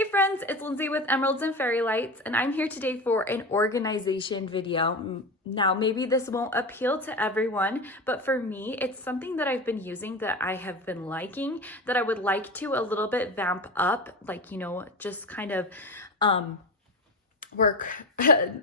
Hey friends, it's Lindsay with Emeralds and Fairy Lights, and I'm here today for an organization video. Now, maybe this won't appeal to everyone, but for me, it's something that I've been using that I have been liking, that I would like to a little bit vamp up, like, you know, just kind of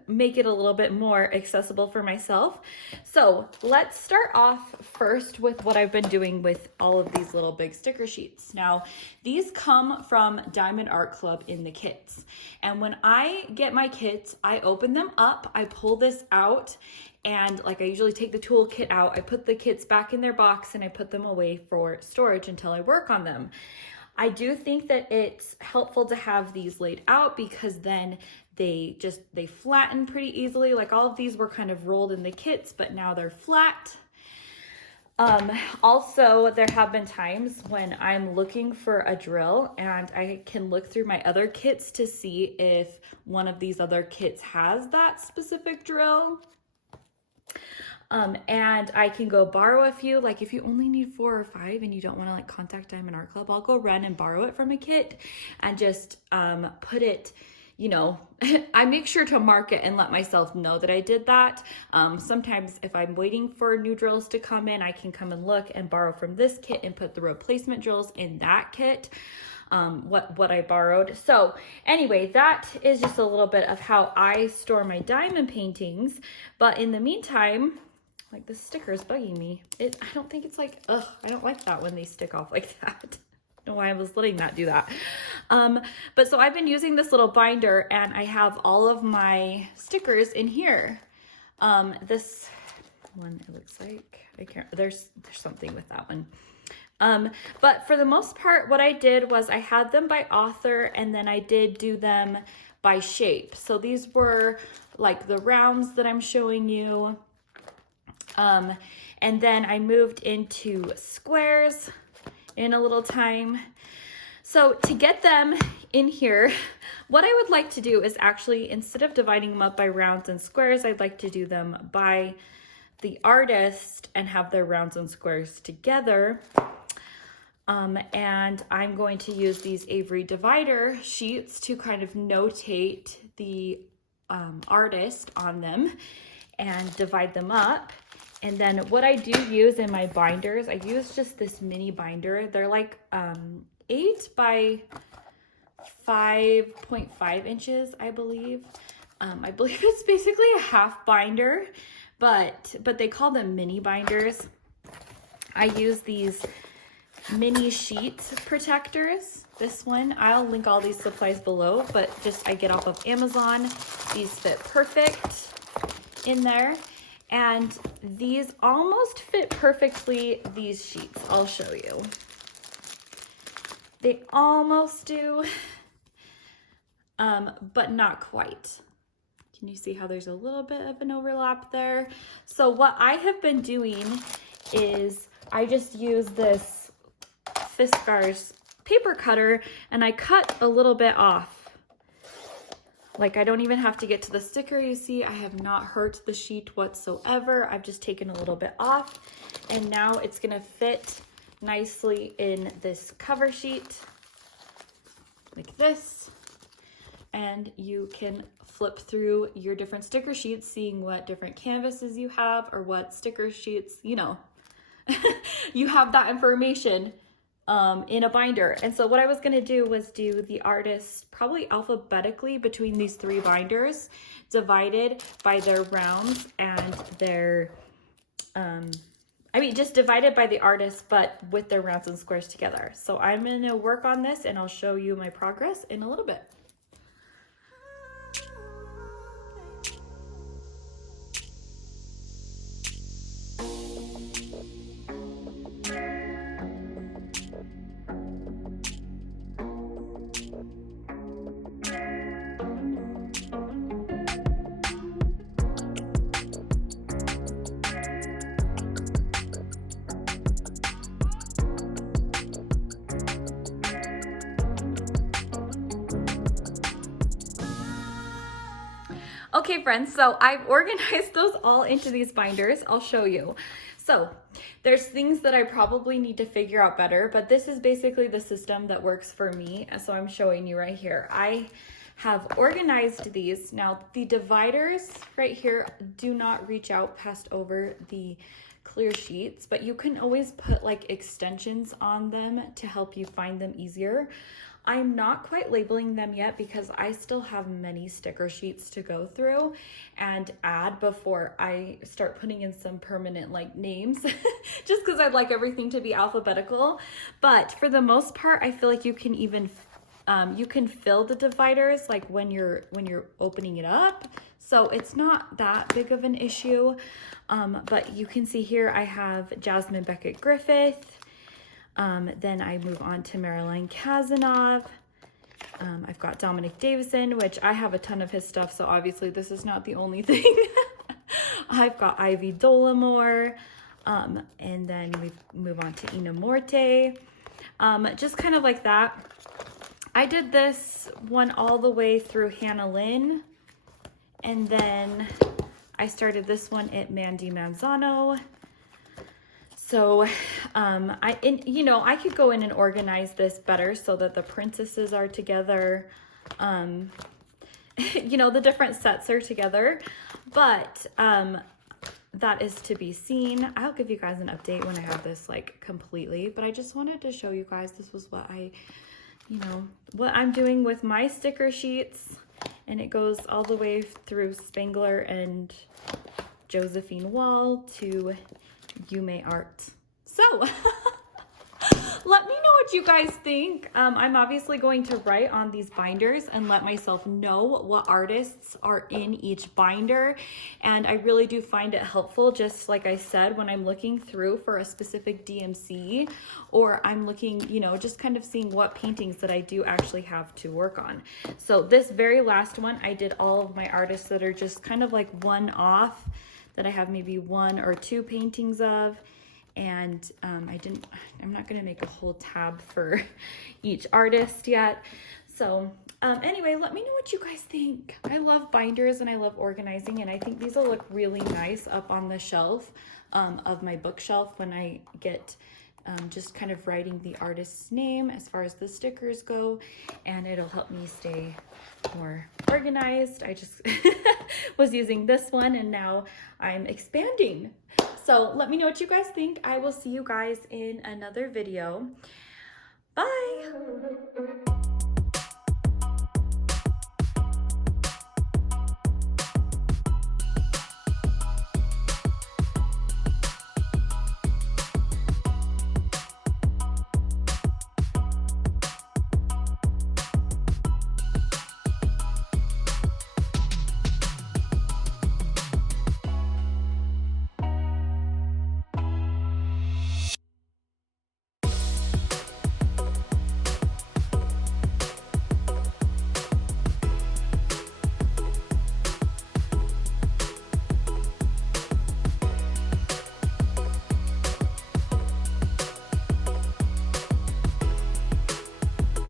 make it a little bit more accessible for myself. So let's start off first with what I've been doing with all of these little big sticker sheets. Now, these come from Diamond Art Club in the kits. And when I get my kits, I open them up, I pull this out, and like I usually take the toolkit out, I put the kits back in their box and I put them away for storage until I work on them. I do think that it's helpful to have these laid out because then they flatten pretty easily. Like all of these were kind of rolled in the kits, but now they're flat. Also, there have been times when I'm looking for a drill and I can look through my other kits to see if one of these other kits has that specific drill. And I can go borrow a few, like if you only need 4 or 5 and you don't want to like contact Diamond Art Club, I'll go run and borrow it from a kit and just put it, you know, I make sure to mark it and let myself know that I did that. Sometimes if I'm waiting for new drills to come in, I can come and look and borrow from this kit and put the replacement drills in that kit. What I borrowed. So anyway, that is just a little bit of how I store my diamond paintings. But in the meantime, like this sticker is bugging me. I don't think it's like, ugh, I don't like that when they stick off like that. I don't know why I was letting that do that. But so I've been using this little binder and I have all of my stickers in here. This one, it looks like, I can't, there's something with that one. But for the most part, what I did was I had them by author and then I did do them by shape. So these were like the rounds that I'm showing you. And then I moved into squares in a little time. So to get them in here, what I would like to do is actually, instead of dividing them up by rounds and squares, I'd like to do them by the artist and have their rounds and squares together. And I'm going to use these Avery divider sheets to kind of notate the artist on them and divide them up. And then what I do use in my binders, I use just this mini binder. They're like 8 by 5.5 inches, I believe. I believe it's basically a half binder, but they call them mini binders. I use these mini sheet protectors. This one, I'll link all these supplies below, but just I get off of Amazon. These fit perfect in there. And these almost fit perfectly, these sheets. I'll show you. They almost do, but not quite. Can you see how there's a little bit of an overlap there? So what I have been doing is I just use this Fiskars paper cutter and I cut a little bit off. Like I don't even have to get to the sticker. You see, I have not hurt the sheet whatsoever. I've just taken a little bit off and now it's gonna fit nicely in this cover sheet like this. And you can flip through your different sticker sheets, seeing what different canvases you have or what sticker sheets, you know, you have that information in a binder. And so what I was going to do was do the artists probably alphabetically between these 3 binders, divided by their rounds and their, just divided by the artist, but with their rounds and squares together. So I'm going to work on this and I'll show you my progress in a little bit. Okay friends, so I've organized those all into these binders. I'll show you. So there's things that I probably need to figure out better, but this is basically the system that works for me. So I'm showing you right here. I have organized these. Now the dividers right here do not reach out past over the clear sheets, but you can always put like extensions on them to help you find them easier. I'm not quite labeling them yet because I still have many sticker sheets to go through and add before I start putting in some permanent like names, just because I'd like everything to be alphabetical. But for the most part, I feel like you can even you can fill the dividers like when you're opening it up. So it's not that big of an issue. But you can see here I have Jasmine Beckett Griffith. Then I move on to Marilyn Kazanov. I've got Dominic Davison, which I have a ton of his stuff, so obviously this is not the only thing. I've got Ivy Dolamore, and then we move on to Ina Morte. Just kind of like that. I did this one all the way through Hannah Lynn, and then I started this one at Mandy Manzano. So, I could go in and organize this better so that the princesses are together, the different sets are together, but, that is to be seen. I'll give you guys an update when I have this like completely, but I just wanted to show you guys this was what what I'm doing with my sticker sheets, and it goes all the way through Spangler and Josephine Wall to Yume Art. So let me know what you guys think. I'm obviously going to write on these binders and let myself know what artists are in each binder. And I really do find it helpful, just like I said, when I'm looking through for a specific DMC, or I'm looking, just kind of seeing what paintings that I do actually have to work on. So this very last one, I did all of my artists that are just kind of like one off, that I have maybe 1 or 2 paintings of. And I'm not gonna make a whole tab for each artist yet. So anyway, let me know what you guys think. I love binders and I love organizing, and I think these will look really nice up on the shelf of my bookshelf when I get just kind of writing the artist's name as far as the stickers go, and it'll help me stay more organized. I just was using this one and now I'm expanding. So let me know what you guys think. I will see you guys in another video. Bye.